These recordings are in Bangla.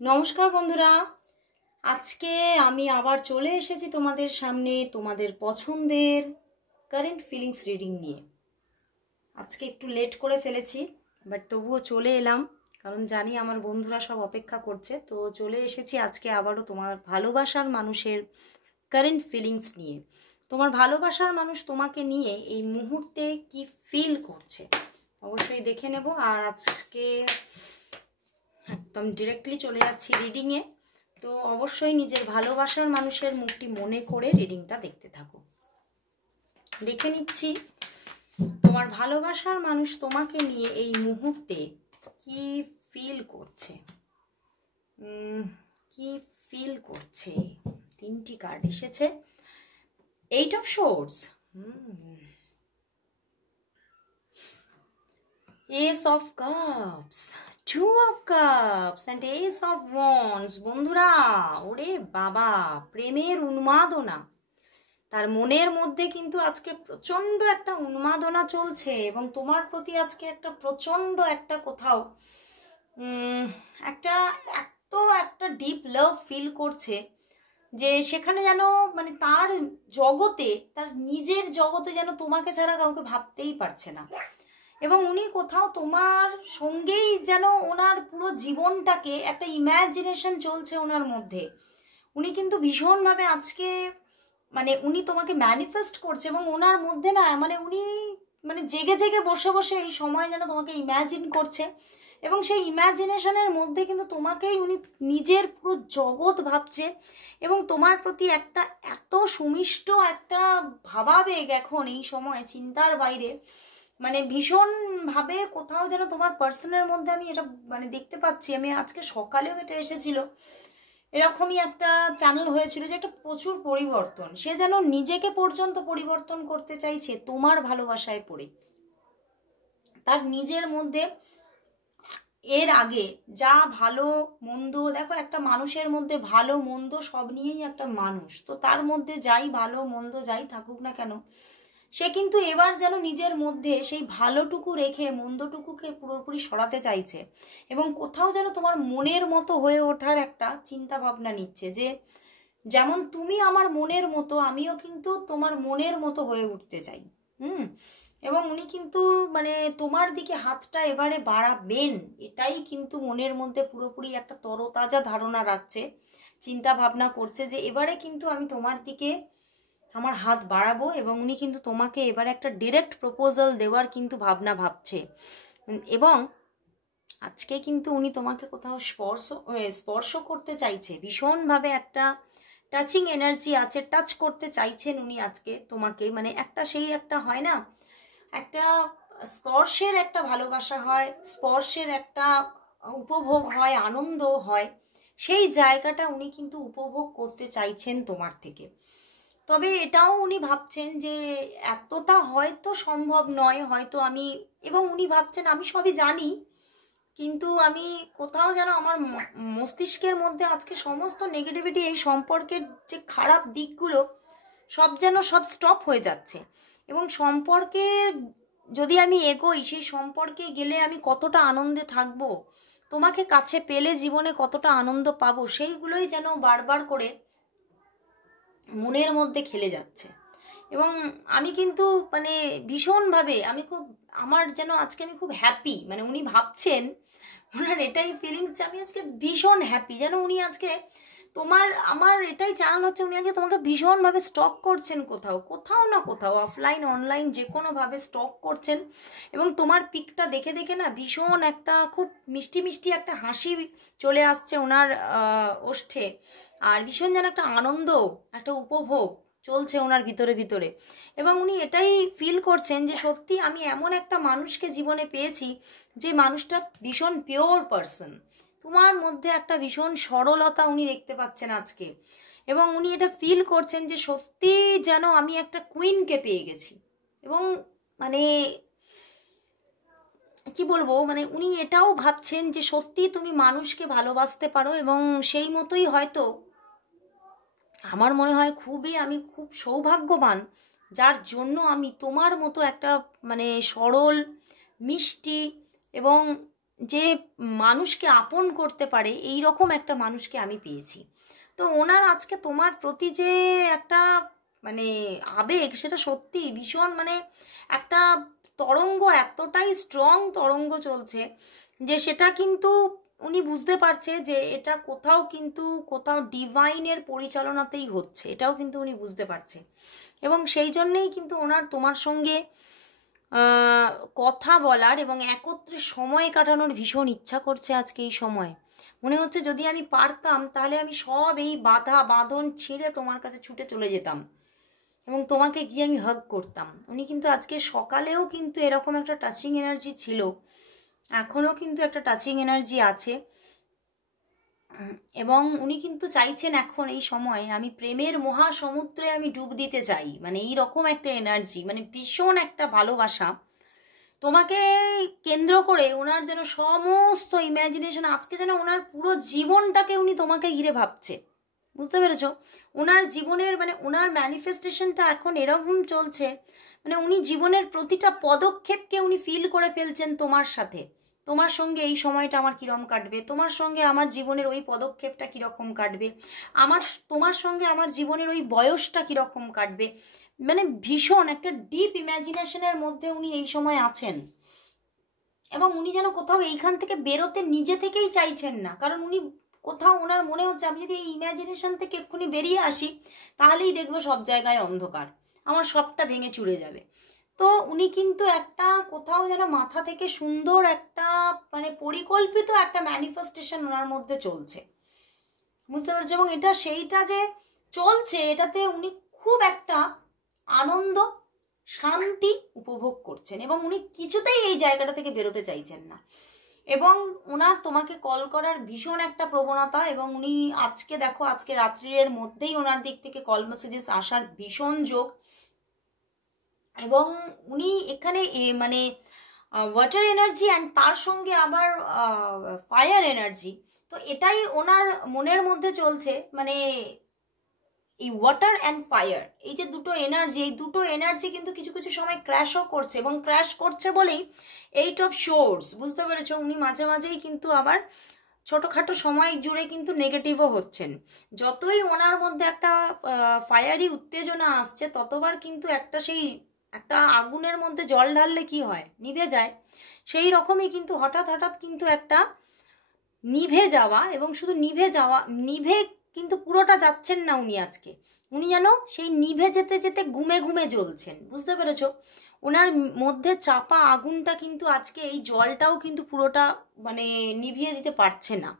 নমস্কার বন্ধুরা, আজকে আমি আবার চলে এসেছি তোমাদের সামনে তোমাদের পছন্দের কারেন্ট ফিলিংস রিডিং নিয়ে। আজকে একটু লেট করে ফেলেছি, বাট তবুও চলে এলাম, কারণ জানি আমার বন্ধুরা সব অপেক্ষা করছে। তো চলে এসেছি আজকে আবারও তোমার ভালোবাসার মানুষের কারেন্ট ফিলিংস নিয়ে। তোমার ভালোবাসার মানুষ তোমাকে নিয়ে এই মুহূর্তে কি ফিল করছে অবশ্যই দেখে নেব। আর আজকে একদম ডিরেক্টলি চলে যাচ্ছি রিডিংয়ে। তো অবশ্যই নিজের ভালোবাসার মানুষের মুখটি মনে করে রিডিংটা দেখতে থাকো। দেখে নিচ্ছি তোমার ভালোবাসার মানুষ তোমাকে নিয়ে এই মুহূর্তে কি ফিল করছে। কি ফিল করছে? তিনটি কার্ড এসেছে। 8 of swords, Ace of Cups, 2 of Cups and Ace of Wands। বন্ধুরা, ওরে বাবা, প্রেমের উন্মাদনা তার মনের মধ্যে কিন্তু আজকে প্রচন্ড একটা উন্মাদনা চলছে, এবং তোমার প্রতি আজকে একটা প্রচন্ড একটা কোথাও একটা একটা ডিপ লাভ ফিল করছে, যে সেখানে যেন মানে তার জগতে, তার নিজের জগতে যেন তোমাকে ছাড়া কাউকে ভাবতেই পারছে না। এবং উনি কোথাও তোমার সঙ্গেই যেন ওনার পুরো জীবনটাকে একটা ইম্যাজিনেশন চলছে ওনার মধ্যে। উনি কিন্তু ভীষণভাবে আজকে মানে উনি তোমাকে ম্যানিফেস্ট করছে, এবং ওনার মধ্যে না মানে উনি মানে জেগে জেগে বসে বসে এই সময় যেন তোমাকে ইম্যাজিন করছে, এবং সেই ইম্যাজিনেশনের মধ্যে কিন্তু তোমাকেই উনি নিজের পুরো জগৎ ভাবছে। এবং তোমার প্রতি একটা এত সুমিষ্ট একটা ভাবাবেগ এখন এই সময় চিন্তার বাইরে, মানে ভীষণভাবে কোথাও যেন তোমার পার্সনের মধ্যে আমি এটা মানে দেখতে পাচ্ছি। আমি আজকে সকালেও এটা এসেছিল, এরকমই একটা চ্যানেল হয়েছিল যে একটা প্রচুর পরিবর্তন, সে যেন নিজেকে পর্যন্ত পরিবর্তন করতে চাইছে তোমার ভালোবাসায় পড়ে। তার নিজের মধ্যে এর আগে যা ভালো মন্দ, দেখো একটা মানুষের মধ্যে ভালো মন্দ সব নিয়েই একটা মানুষ, তো তার মধ্যে যাই ভালো মন্দ যাই থাকুক না কেন, সে কিন্তু এবার যেন নিজের মধ্যে সেই ভালোটুকু রেখে মন্দটুকুকে পুরোপুরি সরাতে চাইছে, এবং কোথাও যেন তোমার মনের মতো হয়ে ওঠার একটা চিন্তা ভাবনা নিচ্ছে, যে যেমন তুমি আমার মনের মতো, আমিও কিন্তু তোমার মনের মতো হয়ে উঠতে চাই। এবং উনি কিন্তু মানে তোমার দিকে হাতটা এবারে বাড়াবেন, এটাই কিন্তু মনের মধ্যে পুরোপুরি একটা তরতাজা ধারণা রাখছে, চিন্তা ভাবনা করছে যে এবারে কিন্তু আমি তোমার দিকে আমার হাত বাড়াবো, এবং উনি কিন্তু তোমাকে এবার একটা ডিরেক্ট প্রপোজাল দেওয়ার কিন্তু ভাবনা ভাবছে। এবং আজকে কিন্তু উনি তোমাকে কোথাও স্পর্শ করতে চাইছে, ভীষণভাবে একটা টাচিং এনার্জি আছে, টাচ করতে চাইছেন উনি আজকে তোমাকে। মানে একটা সেই একটা হয় না, একটা স্পর্শের একটা ভালোবাসা হয়, স্পর্শের একটা উপভোগ হয়, আনন্দ হয়, সেই জায়গাটা উনি কিন্তু উপভোগ করতে চাইছেন তোমার থেকে। তবে এটাও উনি ভাবছেন যে এতটা হয়তো সম্ভব নয়, হয়তো আমি, এবং উনি ভাবছেন আমি সবই জানি, কিন্তু আমি কোথাও যেন আমার মস্তিষ্কের মধ্যে আজকে সমস্ত নেগেটিভিটি, এই সম্পর্কের যে খারাপ দিকগুলো সব যেন সব স্টপ হয়ে যাচ্ছে, এবং সম্পর্কের যদি আমি এগোই, সেই সম্পর্কে গেলে আমি কতটা আনন্দে থাকবো, তোমাকে কাছে পেলে জীবনে কতটা আনন্দ পাবো, সেইগুলোই যেন বারবার করে মনের মধ্যে খেলে যাচ্ছে। এবং আমি কিন্তু মানে ভীষণভাবে আমি খুব, আমার যেন আজকে আমি খুব হ্যাপি, মানে উনি ভাবছেন, ওনার এটাই ফিলিংস যে আমি আজকে ভীষণ হ্যাপি, যেন উনি আজকে তোমার, আমার এটাই জানানো হচ্ছে উনি আজকে তোমাকে ভীষণভাবে স্টক করছেন, কোথাও কোথাও না কোথাও, অফলাইন অনলাইন যে কোনোভাবে স্টক করছেন। এবং তোমার পিকটা দেখে দেখে না ভীষণ একটা খুব মিষ্টি মিষ্টি একটা হাসি চলে আসছে ওনার ওষ্ঠে, আর ভীষণ যেন একটা আনন্দ, একটা উপভোগ চলছে ওনার ভিতরে ভিতরে। এবং উনি এটাই ফিল করছেন যে সত্যি আমি এমন একটা মানুষকে জীবনে পেয়েছি, যে মানুষটা ভীষণ পিওর পারসন, তোমার মধ্যে একটা ভীষণ সরলতা উনি দেখতে পাচ্ছেন আজকে। এবং উনি এটা ফিল করছেন যে সত্যি যেন আমি একটা কুইনকে পেয়ে গেছি। এবং মানে কি বলবো, মানে উনি এটাও ভাবছেন যে সত্যি তুমি মানুষকে ভালোবাসতে পারো, এবং সেই মতোই হয়তো আমার মনে হয় আমি খুব সৌভাগ্যবান, যার জন্য আমি তোমার মতো একটা মানে সরল, মিষ্টি এবং যে মানুষকে আপন করতে পারে, এই রকম একটা মানুষকে আমি পেয়েছি। তো ওনার আজকে তোমার প্রতি যে একটা মানে আবেগ, সেটা সত্যি ভীষণ মানে একটা তরঙ্গ, এতটাই স্ট্রং তরঙ্গ চলছে যে সেটা কিন্তু উনি বুঝতে পারছে যে এটা কোথাও কিন্তু কোথাও ডিভাইনের পরিচালনাতেই হচ্ছে, এটাও কিন্তু উনি বুঝতে পারছে। এবং সেই জন্যেই কিন্তু ওনার তোমার সঙ্গে কথা বলার এবং একত্রে সময় কাটানোর ভীষণ ইচ্ছা করছে আজকে এই সময়। মনে হচ্ছে যদি আমি পারতাম তাহলে আমি সব এই বাধা বাঁধন ছিঁড়ে তোমার কাছে ছুটে চলে যেতাম এবং তোমাকে গিয়ে আমি হাগ করতাম। উনি কিন্তু আজকে সকালেও কিন্তু এরকম একটা টাচিং এনার্জি ছিল, এখনও কিন্তু একটা টাচিং এনার্জি আছে। এবং উনি কিন্তু চাইছেন এখন এই সময় আমি প্রেমের মহাসমুদ্রে আমি ডুব দিতে চাই, মানে এই রকম একটা এনার্জি, মানে ভীষণ একটা ভালোবাসা তোমাকে কেন্দ্র করে। ওনার যেন সমস্ত ইম্যাজিনেশন আজকে যেন ওনার পুরো জীবনটাকে উনি তোমাকে ঘিরে ভাবছে, বুঝতে পেরেছ? ওনার জীবনের মানে ওনার ম্যানিফেস্টেশনটা এখন এরকম চলছে, মানে উনি জীবনের প্রতিটা পদক্ষেপকে উনি ফিল করে ফেলছেন তোমার সাথে। তোমার সঙ্গে এই সময়টা আমার কীরকম কাটবে, তোমার সঙ্গে আমার জীবনের ওই পদক্ষেপটা কীরকম কাটবে, তোমার সঙ্গে আমার জীবনের ওই বয়সটা কীরকম কাটবে, মানে ভীষণ একটা ডিপ ইম্যাজিনেশনের মধ্যে উনি এই সময় আছেন। এবং উনি যেন কোথাও এইখান থেকে বেরোতে নিজে থেকেই চাইছেন না, কারণ উনি কোথাও ওনার মনে হচ্ছে আমি যদি এই ইম্যাজিনেশন থেকে এক্ষুনি বেরিয়ে আসি তাহলেই দেখবো সব জায়গায় অন্ধকার, আমার সবটা ভেঙে চুরে যাবে। তো উনি কিন্তু একটা কোথাও যেন মাথা থেকে সুন্দর একটা মানে পরিকল্পিত একটা ম্যানিফেস্টেশন ওনার মধ্যে চলছে, বুঝতে পারছো? এবং এটা সেইটা যে চলছে এটাতে উনি খুব একটা আনন্দ শান্তি উপভোগ করছেন এবং উনি কিছুতেই এই জায়গাটা থেকে বেরোতে চাইছেন না। এবং ওনার তোমাকে কল করার ভীষণ একটা প্রবণতা, এবং উনি আজকে দেখো আজকে রাত্রির মধ্যেই ওনার দিক থেকে কল মেসেজেস আসার ভীষণ যোগ। এবং উনি এখানে মানে ওয়াটার এনার্জি অ্যান্ড তার সঙ্গে আবার ফায়ার এনার্জি, তো এটাই ওনার মনের মধ্যে চলছে। মানে এই ওয়াটার অ্যান্ড ফায়ার, এই যে দুটো এনার্জি, এই দুটো এনার্জি কিন্তু কিছু কিছু সময় ক্র্যাশও করছে, এবং ক্র্যাশ করছে বলেই 8 অফ সোর্স, বুঝতে পেরেছো? উনি মাঝে মাঝেই কিন্তু আবার ছোটোখাটো সময় জুড়ে কিন্তু নেগেটিভও হচ্ছেন। যতই ওনার মধ্যে একটা ফায়ারি উত্তেজনা আসছে ততবার কিন্তু একটা আগুনের মধ্যে জল ঢাললে কি হয়, নিভে যায়। সেই রকমই কিন্তু হঠাৎ হঠাৎ কিন্তু একটা নিভে যাওয়া, এবং শুধু নিভে কিন্তু পুরোটা যাচ্ছেন না উনি আজকে, উনি যেন সেই নিভে যেতে যেতে ঘুমে ঘুমে জ্বলছেন, বুঝতে পেরেছো? ওনার মধ্যে চাপা আগুনটা কিন্তু আজকে এই জলটাও কিন্তু পুরোটা মানে নিভিয়ে দিতে পারছে না।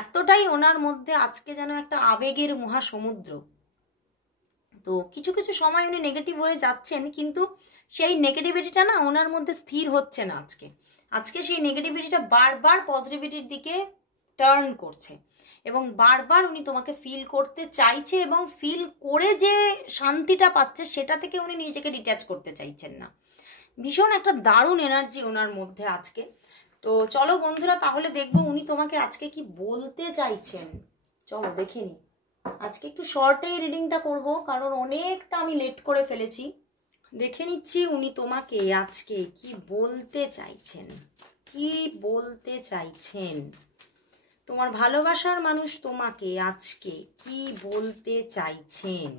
এতটাই ওনার মধ্যে আজকে যেন একটা আবেগের মহাসমুদ্র। তো কিছু কিছু সময় উনি নেগেটিভ হয়ে যাচ্ছেন, কিন্তু সেই নেগেটিভিটিটা না ওনার মধ্যে স্থির হচ্ছে না আজকে সেই নেগেটিভিটিটা বারবার পজিটিভিটির দিকে টার্ন করছে, এবং বারবার উনি তোমাকে ফিল করতে চাইছে, এবং ফিল করে যে শান্তিটা পাচ্ছে সেটা থেকে উনি নিজেকে ডিট্যাচ করতে চাইছেন না। ভীষণ একটা দারুণ এনার্জি ওনার মধ্যে আজকে। তো চলো বন্ধুরা, তাহলে দেখবো উনি তোমাকে আজকে কি বলতে চাইছেন। চলো দেখে নি। আজকে একটু শর্টেই রিডিংটা করব, কারণ অনেকটা আমি লেট করে ফেলেছি। দেখে নিচ্ছি উনি তোমাকে আজকে কি বলতে চাইছেন, কি বলতে চাইছেন। তোমার ভালোবাসার মানুষ তোমাকে আজকে কি বলতে চাইছেন,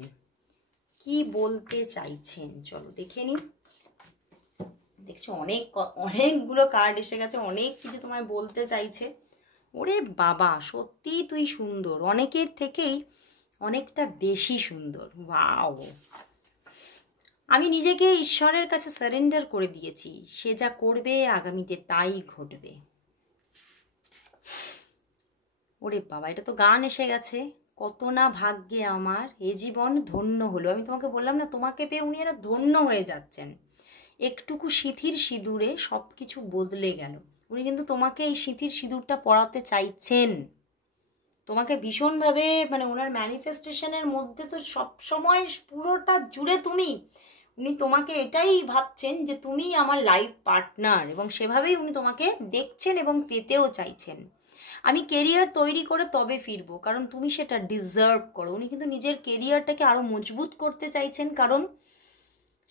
কি বলতে চাইছেন। চলো দেখে নি। দেখছো অনেকগুলো কার্ড এসে গেছে, অনেক কিছু তোমায় বলতে চাইছে। ওরে বাবা, সত্যি তুই সুন্দর, অনেকের থেকেই অনেকটা বেশি সুন্দর। ওয়াও, আমি নিজেকে ঈশ্বরের কাছে সারেন্ডার করে দিয়েছি, সে যা করবে আগামীতে তাই ঘটবে। ওরে বাবা, এটা তো গান এসে গেছে। কত না ভাগ্যে আমার এ জীবন ধন্য হলো। আমি তোমাকে বললাম না, তোমাকে পেয়ে উনি এরা ধন্য হয়ে যাচ্ছেন। একটুকু সিঁথির সিঁদুরে সব কিছু বদলে গেল। উনি কিন্তু তোমাকে এই সিঁথির সিঁদুরটা পরাতে চাইছেন, তোমাকে ভীষণভাবে, মানে ওনার ম্যানিফেস্টেশনের মধ্যে তো সব সময় পুরোটা জুড়ে উনি তোমাকে এটাই ভাবছেন যে তুমি আমার লাইফ পার্টনার, এবং সেভাবেই উনি তোমাকে দেখছেন এবং পেতেও চাইছেন। আমি কেরিয়ার তৈরি করে তবে ফিরবো, কারণ তুমি সেটা ডিজার্ভ করো। উনি কিন্তু নিজের কেরিয়ারটাকে আরো মজবুত করতে চাইছেন, কারণ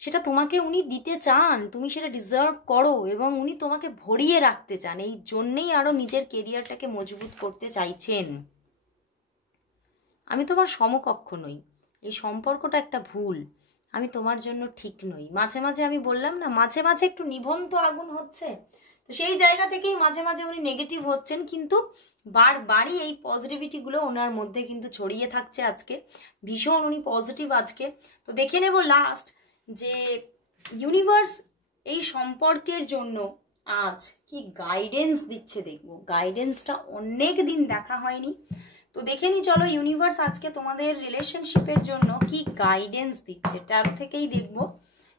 সেটা তোমাকে উনি দিতে চান, তুমি সেটা ডিজার্ভ করো, এবং উনি তোমাকে ভরিয়ে রাখতে চান। এই জন্যেই আরও নিজের কেরিয়ারটাকে মজবুত করতে চাইছেন। আমি তোমার সমকক্ষ নই, এই সম্পর্কটা একটা ভুল, আমি তোমার জন্য ঠিক নই। মাঝে মাঝে আমি বললাম না, মাঝে মাঝে একটু নিভন্ত আগুন হচ্ছে, তো সেই জায়গা থেকেই মাঝে মাঝে উনি নেগেটিভ হচ্ছেন, কিন্তু বারবারই এই পজিটিভিটিগুলো ওনার মধ্যে কিন্তু ছড়িয়ে থাকছে আজকে। ভীষণ উনি পজিটিভ আজকে। তো দেখে নেব লাস্ট যে ইউনিভার্স এই সম্পর্কের জন্য আজ কি গাইডেন্স দিচ্ছে। দেখবো, গাইডেন্সটা অনেক দিন দেখা হয়নি, তো দেখে নি চলো ইউনিভার্স আজকে তোমাদের রিলেশনশিপের জন্য কি গাইডেন্স দিচ্ছে। ট্যারো থেকেই দেখবো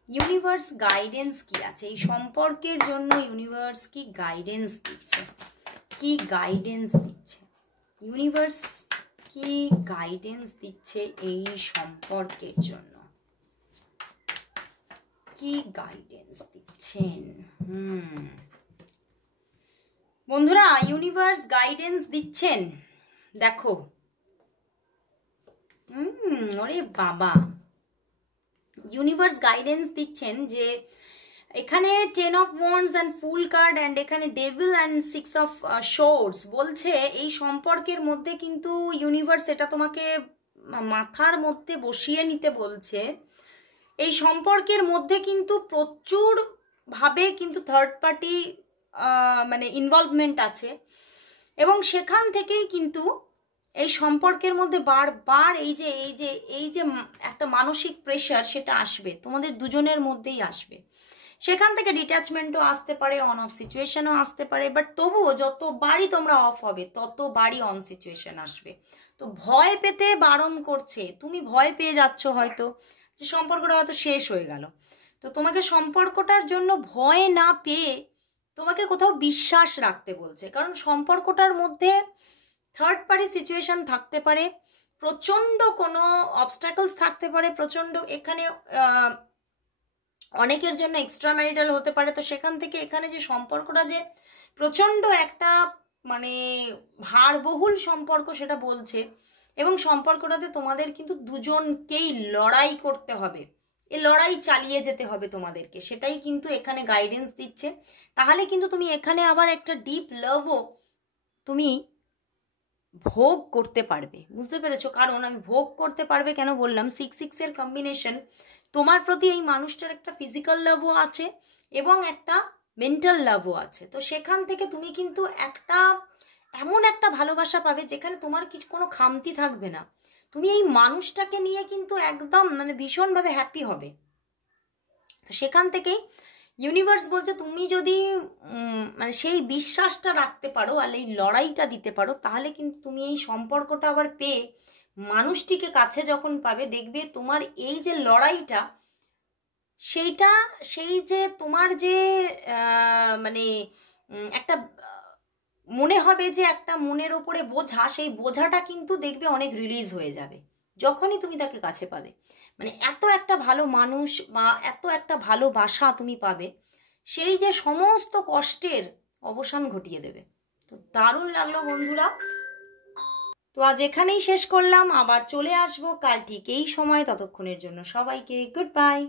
ইউনিভার্স গাইডেন্স কি আছে এই সম্পর্কের জন্য। ইউনিভার্স কি গাইডেন্স দিচ্ছে, কি গাইডেন্স দিচ্ছে ইউনিভার্স, কি গাইডেন্স দিচ্ছে এই সম্পর্কের জন্য, কি গাইডেন্স দিচ্ছেন। বন্ধুরা, ইউনিভার্স গাইডেন্স দিচ্ছেন, দেখো। ওরে বাবা, ইউনিভার্স গাইডেন্স দিচ্ছেন যে এখানে 10 of wands and fool card and এখানে ডেভিল অ্যান্ড 6 অফ শোর্ডস বলছে এই সম্পর্কের মধ্যে কিন্তু ইউনিভার্স এটা তোমাকে মাথার মধ্যে বসিয়ে নিতে বলছে। এই সম্পর্কের মধ্যে কিন্তু প্রচুর ভাবে কিন্তু থার্ড পার্টি মানে ইনভলভমেন্ট আছে, এবং সেখান থেকেই কিন্তু এই সম্পর্কের মধ্যে বারবার এই যে একটা মানসিক প্রেশার সেটা আসবে, তোমাদের দুজনের মধ্যেই আসবে। সেখান থেকে ডিট্যাচমেন্টও আসতে পারে, অন অফ সিচুয়েশনও আসতে পারে, বাট তবুও যতবারই তোমরা অফ হবে ততবারই অন সিচুয়েশন আসবে। তো ভয় পেতে বারণ করছে, তুমি ভয় পেয়ে যাচ্ছ হয়তো যে সম্পর্কটা হয়তো শেষ হয়ে গেল, তো তোমাকে সম্পর্কটার জন্য ভয় না পেয়ে তোমাকে কোথাও বিশ্বাস রাখতে বলছে, কারণ সম্পর্কটার মধ্যে থার্ড পার্টি সিচুয়েশন থাকতে পারে, প্রচণ্ড কোনো অবস্ট্যাকলস থাকতে পারে, প্রচণ্ড এখানে অনেকের জন্য এক্সট্রা ম্যারিটাল হতে পারে। তো সেখান থেকে এখানে যে সম্পর্কটা যে প্রচণ্ড একটা মানে ভারবহুল সম্পর্ক সেটা বলছে, এবং সম্পর্কটাতে তোমাদের কিন্তু দুজনকেই লড়াই করতে হবে, এই লড়াই চালিয়ে যেতে হবে তোমাদেরকে, সেটাই কিন্তু এখানে গাইডেন্স দিচ্ছে। তাহলে কিন্তু তুমি এখানে আবার একটা ডিপ লাভও তুমি ভোগ করতে পারবে, বুঝতে পেরেছো? কারণ আমি ভোগ করতে পারবে কেন বললাম, 6-6 এর কম্বিনেশন, তোমার প্রতি এই মানুষটার একটা ফিজিক্যাল লাভও আছে এবং একটা মেন্টাল লাভও আছে। তো সেখান থেকে তুমি কিন্তু একটা এমন একটা ভালোবাসা পাবে যেখানে তোমার কিছু কোনো খামতি থাকবে না, তুমি এই মানুষটাকে নিয়ে কিন্তু একদম মানে ভীষণভাবে হ্যাপি হবে। তো সেখান থেকেই ইউনিভার্স বলছে তুমি যদি মানে সেই বিশ্বাসটা রাখতে পারো আর এই লড়াইটা দিতে পারো, তাহলে কিন্তু তুমি এই সম্পর্কটা আবার পেয়ে মানুষটিকে কাছে যখন পাবে, দেখবে তোমার এই যে লড়াইটা সেইটা, সেই যে তোমার যে মানে একটা মনে হবে যে একটা মনের ওপরে বোঝা, সেই বোঝাটা কিন্তু দেখবে অনেক রিলিজ হয়ে যাবে যখনই তুমি তাকে কাছে পাবে। মানে এত একটা ভালো মানুষ বা এত একটা ভালোবাসা তুমি পাবে, সেই যে সমস্ত কষ্টের অবসান ঘটিয়ে দেবে। তো দারুণ লাগলো বন্ধুরা। তো আজ এখানেই শেষ করলাম, আবার চলে আসবো কাল ঠিক এই সময়। ততক্ষণের জন্য সবাইকে গুড বাই।